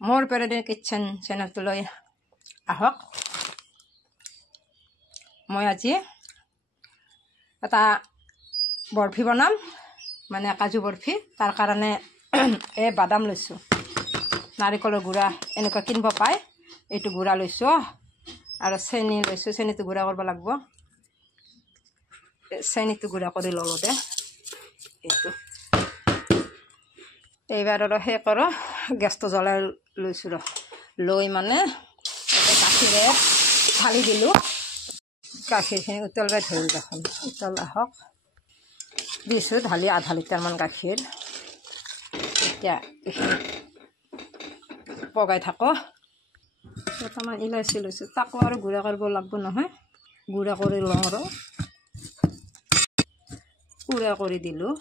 মোৰ পেৰেডি কিটচেন চেনেলটোলৈ আহক। মই আজি এটা বৰফি বনাম, মানে কাজু বৰফি। তাৰ কাৰণে এই বাদাম লৈছোঁ, নাৰিকলৰ গুড়া এনেকুৱা কিনিব পায়, এইটো গুড়া লৈছোঁ। আৰু চেনি লৈছোঁ, চেনিটো গুড়া কৰিব লাগিব। চেনিটো গুড়া কৰি ল'লোঁ দে। এইটো এইবাৰ আৰু সেই কৰোঁ, গেছটো জ্বলাই লৈছোঁ লৈ মানে গাখীৰে ঢালি দিলোঁ। গাখীৰখিনি উতলবাই ধৰিল দেখোন, উতল আহক। দিছোঁ ঢালি আধা লিটাৰমান গাখীৰ। এতিয়া এইখিনি পগাই থাকোঁ। কেইটামান ইলাচি লৈছোঁ, তাকো আৰু গুড়া কৰিব লাগিব নহয়। গুড়া কৰি লওঁ আৰু গুড়া কৰি দিলোঁ।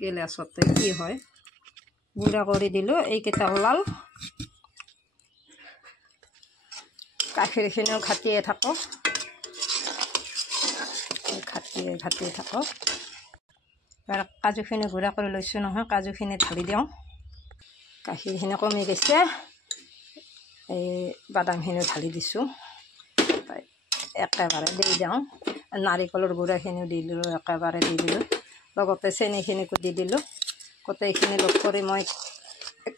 গেলাচতে কি হয়, গুড়া কৰি দিলোঁ। এইকেইটা ওলাল। গাখীৰখিনিও ঘাটিয়ে থাকক, ঘাটিয়ে থাকক। এবাৰ কাজুখিনি গুড়া কৰি লৈছোঁ নহয়, কাজুখিনি ঢালি দিওঁ। গাখীৰখিনি কমি গৈছে, এই বাদামখিনিও ঢালি দিছোঁ। একেবাৰে দি দিওঁ। নাৰিকলৰ গুড়াখিনিও দি দিলোঁ, একেবাৰে দি দিলোঁ। লগতে চেনিখিনিকো দি দিলোঁ। গোটেইখিনি লগ কৰি মই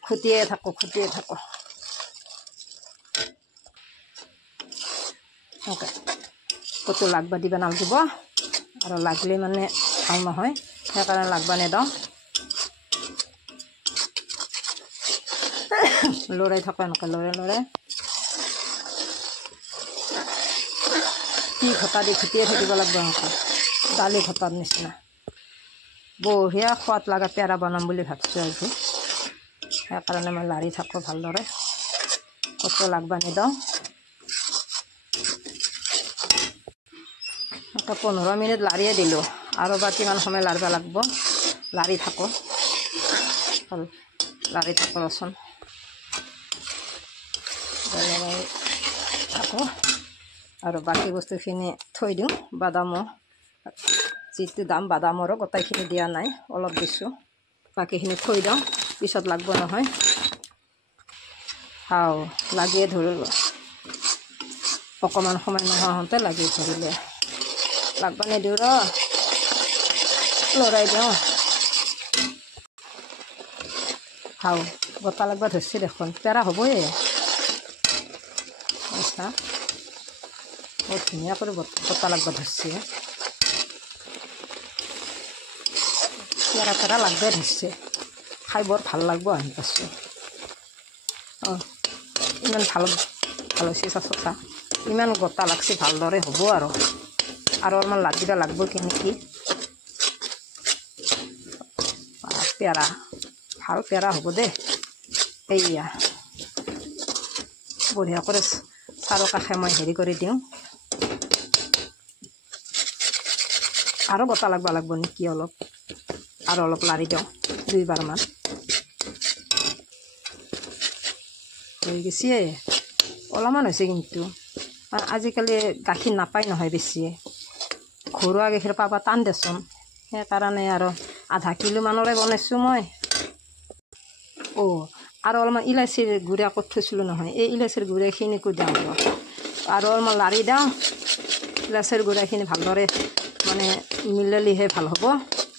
খুটিয়ে থাকোঁ। ক'তো লাগবা দিব নালাগিব, আৰু লাগিলে মানে ভাল নহয়, সেইকাৰণে লাগবা নেদাওঁ। লৰাই থাকোঁ এনেকৈ লৰাই কি ঘটা দি ঘটিয়ে থাকিব লাগিব। এনেকৈ দালি ঘটাৰ নিচিনা বঢ়িয়া সোৱাদ লগা পেৰা বনাম বুলি ভাবিছোঁ আজি। সেইকাৰণে মই লাৰি থাকোঁ ভালদৰে, ক'তো লাগবা নিদিওঁ। 15 মিনিট লাৰিয়ে দিলোঁ, আৰু বা কিমান সময় লাৰিব লাগিব। লাৰি থাকোঁ ৰচোন, লৰাই থাকোঁ। আৰু বাকী বস্তুখিনি থৈ দিওঁ। বাদামো যিটো দাম বাদামৰো গোটেইখিনি দিয়া নাই, অলপ দিছোঁ। বাকীখিনি থৈ দিওঁ, পিছত লাগব নহয়। লাগিয়ে ধৰিল, অকণমান সময় নোহোৱা হওঁতে লাগি ধৰিলে। লাগব নিদিওঁ লৰাই দিওঁ। গোটা লাগবা ধৰিছে দেখোন, পেৰা হ'বয়ে। আচ্ছা, বহুত ধুনীয়া কৰি গোটা লাগবা ধৰিছে। পেৰা লাগবাই ধৰিছে, খাই বৰ ভাল লাগব আহি পাইছোঁ। ইমান ভাল হৈছে চাচা, ইমান গোটা লাগছে, ভালদৰে হ'ব। আৰু অলপমান লাগিবা লাগব নেকি। পেৰা ভাল পেৰা হ'ব দেই। এইয়া বঢ়িয়া কৰি চাৰো কাষে মই হেৰি কৰি দিওঁ। আৰু গোটা লাগব নেকি অলপ, আৰু অলপ লাৰি দিওঁ 2বাৰমান। হৈ গৈছে, অলপমান হৈছে কিন্তু। আজিকালি গাখীৰ নাপায় নহয় বেছি, ঘৰুৱা গাখীৰ পাবা টান দেচোন। সেইকাৰণে আৰু আধা কিলোমানৰে বনাইছোঁ মই। আৰু অলপমান ইলাচিৰ গুড়া কৰি থৈছিলোঁ নহয়, এই ইলাচিৰ গুড়াখিনিকো দিওঁ আৰু অলপমান লাৰি দিওঁ। ইলাচিৰ গুড়াখিনি ভালদৰে মানে মিলালিহে ভাল হ'ব,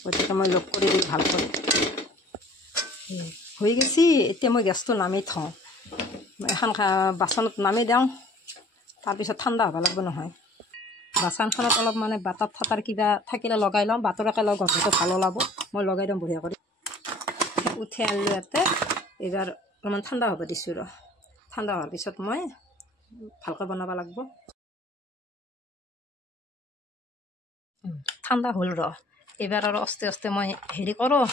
গতিকে মই লগ কৰি দিওঁ ভাল কৰি। হৈ গৈছে। এতিয়া মই গেছটো নামি থওঁ, এখন বাচনত নামি দিওঁ। তাৰপিছত ঠাণ্ডা হ'ব লাগিব নহয়। বাচনখনত অলপ মানে বাটাৰ থাটাৰ কিবা থাকিলে লগাই লওঁ, বাতৰকে লওঁ, গন্ধটো ভাল ওলাব। মই লগাই দিওঁ বঢ়িয়া কৰি। উঠি আনিলোঁ ইয়াতে। এইবাৰ অলপমান ঠাণ্ডা হ'ব দিছোঁ ঠাণ্ডা হোৱাৰ পিছত মই ভালকৈ বনাব লাগিব। ঠাণ্ডা হ'ল এইবাৰ আৰু আস্তে মই হেৰি কৰোঁ,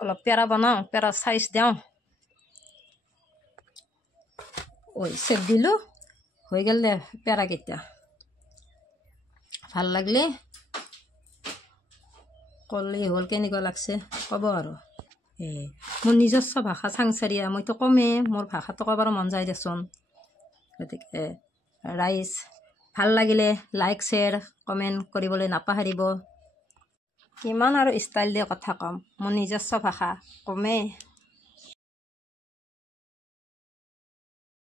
অলপ পেৰা বনাওঁ, পেৰা চাইজ দিওঁ। চেপ দিলোঁ, হৈ গ'ল দে পেৰাকেইটা। ভাল লাগিলে ক'লে হ'ল, কেনেকুৱা লাগছে ক'ব। আৰু মোৰ নিজস্ব ভাষা চাংচাৰিয়া, মইতো কমেই, মোৰ ভাষাটো ক'বৰ মন যায় দেচোন। গতিকে ৰাইজ ভাল লাগিলে লাইক শ্বেয়াৰ কমেণ্ট কৰিবলৈ নাপাহৰিব। কিমান আৰু ষ্টাইল দিয়ে কথা ক'ম, মোৰ নিজস্ব ভাষা কমেই।